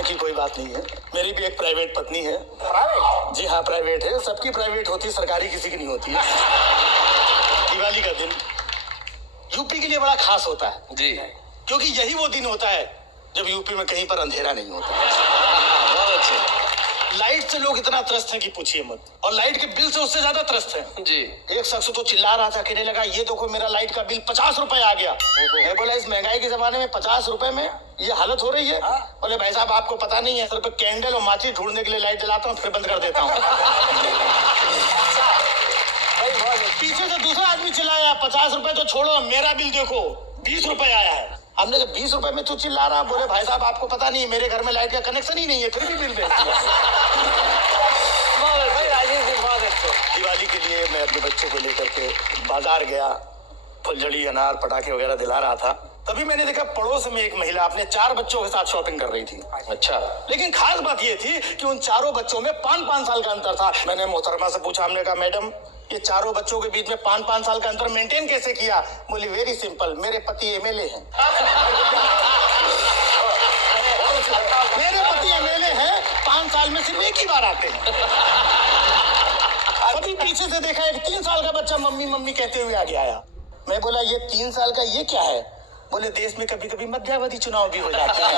घबराने की कोई बात नहीं है। मेरी भी एक प्राइवेट पत्नी है। प्राइवेट? जी हाँ, प्राइवेट है। सबकी प्राइवेट होती है, सरकारी किसी की नहीं होती है। दिवाली का दिन यूपी के लिए बड़ा खास होता है जी, क्योंकि यही वो दिन होता है जब यूपी में कहीं पर अंधेरा नहीं होता। बहुत अच्छे। लाइट से लोग इतना त्रस्त हैं कि पूछिए मत, और लाइट के बिल से उससे ज्यादा त्रस्त हैं। जी, एक शख्स तो चिल्ला रहा था, कहने लगा ये देखो मेरा लाइट का बिल 50 रुपए आ गया। मैं बोला इस महंगाई के जमाने में 50 रुपए में ये हालत हो रही है? बोले भाई साहब आपको पता नहीं है, सिर्फ कैंडल और माचिस ढूंढने के लिए लाइट जलाता हूँ फिर बंद कर देता हूँ। पीछे से दूसरा आदमी चिल्लाया 50 रुपए तो छोड़ो, मेरा बिल देखो 20 रुपए आया है। हमने कहा 20 रुपए में तू चिल्ला रहा? बोले भाई साहब आपको पता नहीं है, मेरे घर में लाइट का कनेक्शन ही नहीं है फिर भी बिल भेजती है। दिवाली के लिए मैं अपने बच्चे को लेकर के बाजार गया, फुलझड़ी अनार पटाखे वगैरह दिला रहा था। तभी मैंने देखा पड़ोस में एक महिला अपने 4 बच्चों के साथ शॉपिंग कर रही थी। अच्छा। लेकिन खास बात ये थी कि उन चारों बच्चों में 5-5 साल का अंतर था। मैंने मोहतरमा से पूछा, हमने कहा मैडम ये चारों बच्चों के बीच में 5-5 साल का अंतर मेंटेन कैसे किया? बोली वेरी सिंपल, मेरे पति एमएलए हैं। मेरे पति एमएलए हैं, 5 साल में सिर्फ एक ही बार आते हैं। अभी पीछे से देखा एक 3 साल का बच्चा मम्मी मम्मी कहते हुए आगे आया। मैं बोला ये 3 साल का ये क्या है? बोले देश में कभी कभी मध्यावधि चुनाव भी हो जाते हैं।